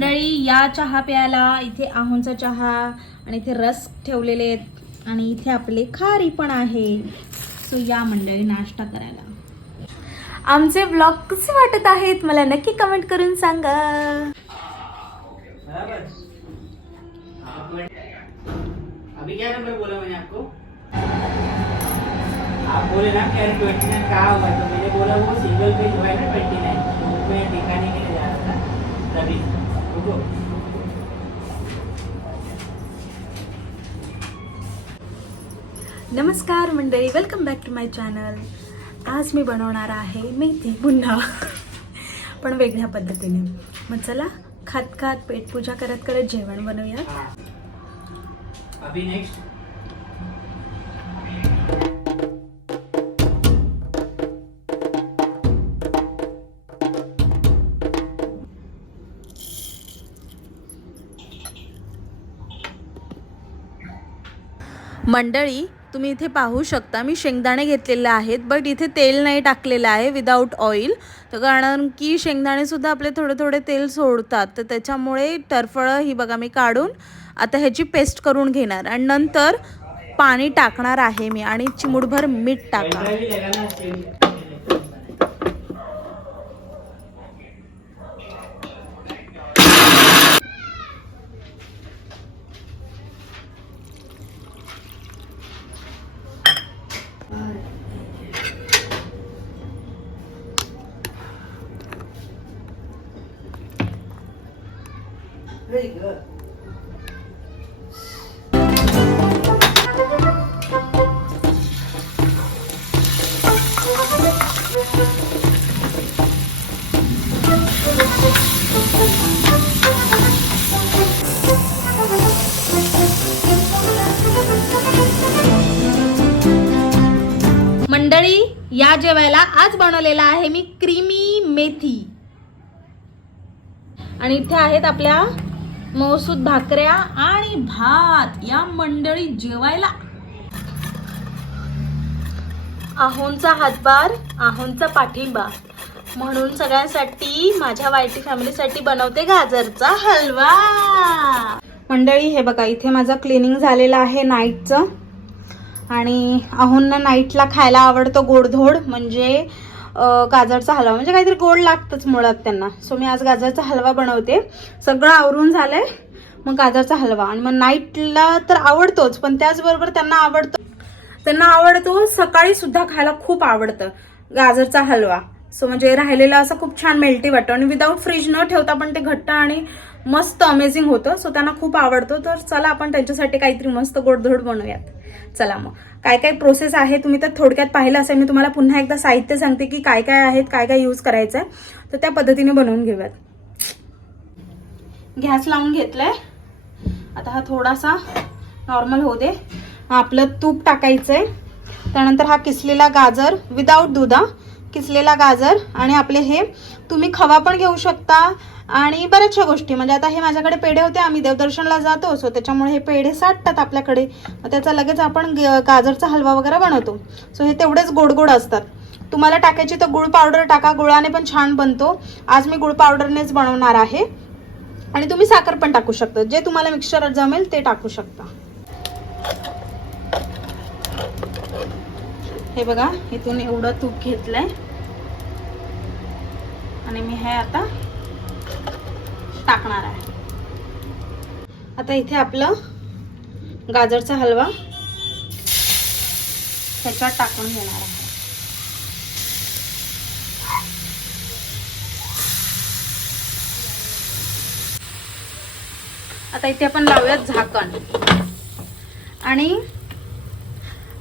मंडळी या चहा प्यायला इथे आहोंचा चहा आणि इथे रस ठेवलेले आहेत आणि इथे आपले खारी पण आहे. सो या मंडळी नाश्ता करायला. आमचे ब्लॉग कसे वाटत आहेत मला नक्की कमेंट करून सांगा. अभी क्या नंबर बोला मैंने आपको? आप बोले ना कि 29 कहा हुआ, तो मैंने बोला वो सिंगल पेज हुआ है ना 29, तो मैं दिखाने के लिए जा रहा था तभी. रुको. नमस्कार मंडळी, welcome back to my channel. आज मी बनवणार आहे मेथी पुन्हा पण वेगळ्या पद्धतीने. मग चला खात खात पेटपूजा करत करत जेवण बनवूया. अभी नेक्स्ट. मंडळी तुम्ही इथे पाहू शकता मी शेंगदाणे घेतलेले आहेत, बट इथे तेल नाही टाकलेलं आहे, विदाऊट ऑइल. तर कारण की शेंगदाणे सुद्धा आपले थोडे थोडे तेल सोडतात, तर त्याच्यामुळे टरफळं ही बघा मी काढून आता ह्याची पेस्ट करून घेणार आणि नंतर पाणी टाकणार आहे मी आणि चिमूटभर मीठ टाका. Very good. मंडळी या जेवायला आज बनवलेला आहे मी क्रीमी मेथी आणि इथे आहेत आपल्या मौसूद भाकऱ्या आणि भात. या मंडळी जेवायला आहोंचा हातभार आहोंचा पाठिंबा म्हणून सगळ्यांसाठी माझ्या वायटी फॅमिलीसाठी बनवते गाजरचा हलवा. मंडळी हे बघा इथे माझं क्लिनिंग झालेलं आहे नाईटचं आणि आहोंना नाईटला खायला आवडतो गोडधोड म्हणजे गाजरचा हलवा, म्हणजे काहीतरी गोड लागतंच मुळात त्यांना. सो मी आज गाजरचा हलवा बनवते. सगळं आवरून झालंय, मग गाजरचा हलवा. आणि मग नाईटला तर आवडतोच, पण त्याचबरोबर त्यांना आवडतो सकाळी सुद्धा खायला खूप आवडतं गाजरचा हलवा. सो म्हणजे राहिलेला असं खूप छान मेल्टी वाटतं आणि विदाऊट फ्रीज न ठेवता पण ते घट्ट आणि मस्त अमेझिंग होतं. सो त्यांना खूप आवडतो. तर चला आपण त्यांच्यासाठी काहीतरी मस्त गोडधोड बनवूयात. चला मग काय काय प्रोसेस आहे तुम्ही तर थोडक्यात पाहिलं असेल. मी तुम्हाला पुन्हा एकदा साहित्य सांगते की काय काय आहेत, काय काय यूज करायचं आहे, तर त्या पद्धतीने बनवून घेऊयात. गॅस लावून घेतलाय. आता हा थोडासा नॉर्मल होऊ दे. आपलं तूप टाकायचंय. त्यानंतर हा किसलेला गाजर विदाऊट दूध, किसलेला गाजर आणि आपले हे तुम्ही खवा पण घेऊ शकता आणि बऱ्याचशा गोष्टी. म्हणजे आता हे माझ्याकडे पेढे होते, आम्ही देवदर्शनला जातो सो त्याच्यामुळे हे पेढे साठतात आपल्याकडे. त्याचा लगेच आपण गाजरचा हलवा वगैरे बनवतो. सो हे तेवढेच गोड गोड असतात. तुम्हाला टाकायची तर गुळ पावडर टाका, गुळाने पण छान बनतो. आज मी गुळ पावडरनेच बनवणार आहे आणि तुम्ही साखर पण टाकू शकता, जे तुम्हाला मिक्सचर जमेल ते टाकू शकता. हे बघा इथून एवढं तूप घेतलंय आणि मी हे आता टाकणार आहे. आता इथे आपलं गाजरचा हलवा ह्याच्यात टाकून घेणार आहे. आता इथे आपण लावूयात झाकण आणि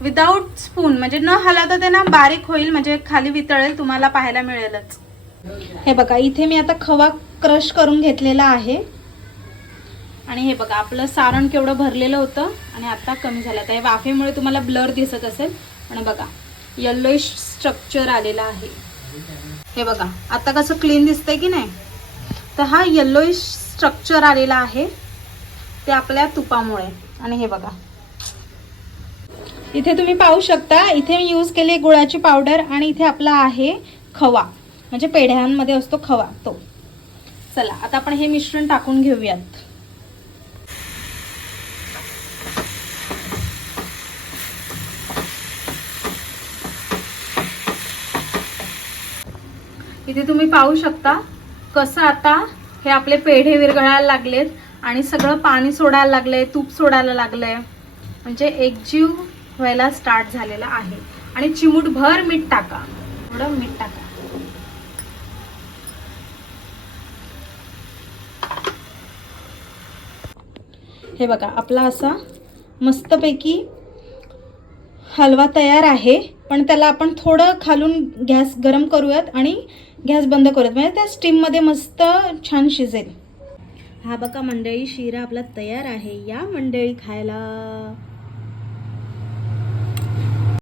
विदाऊट स्पून म्हणजे न हलवता ते ना बारीक होईल, म्हणजे खाली वितळेल, तुम्हाला पाहायला मिळेलच. हे बघा इथे मी आता खवा क्रश करून घेतलेला आहे आणि हे बघा आपलं सारण केवढं भरलेलं होतं आणि आता कमी झालं. तर वाफेमुळे तुम्हाला ब्लर दिसत असेल, पण बघा येलोइश स्ट्रक्चर आलेला आहे. हे बघा आता कसं क्लीन दिसतंय की नाही. तर हा येलोइश स्ट्रक्चर आलेला आहे ते आपल्या तुपामुळे. आणि हे बघा इथे तुम्ही पाहू शकता, इथे मी यूज केली गुळाची पावडर आणि इथे आपला आहे खवा, म्हणजे पेढ्यांमध्ये असतो खवा तो. चला आता आपण हे मिश्रण टाकून घेऊयात. इथे तुम्ही पाहू शकता कसं आता हे आपले पेढे विरघळायला लागलेत आणि सगळं पाणी सोडायला लागलंय, तूप सोडायला लागलंय, म्हणजे एकजीव व्हायला स्टार्ट झालेला आहे. आणि चिमूटभर मीठ टाका, थोडं मीठ टाका. हे बघा आपला असा मस्तपैकी हलवा तयार आहे. पण त्याला आपण थोडं खालून गॅस गरम करूयात आणि गॅस बंद करूयात, म्हणजे त्या स्टीममध्ये मस्त छान शिजेल. हा बघा मंडळी, शिरा आपला तयार आहे. या मंडळी खायला.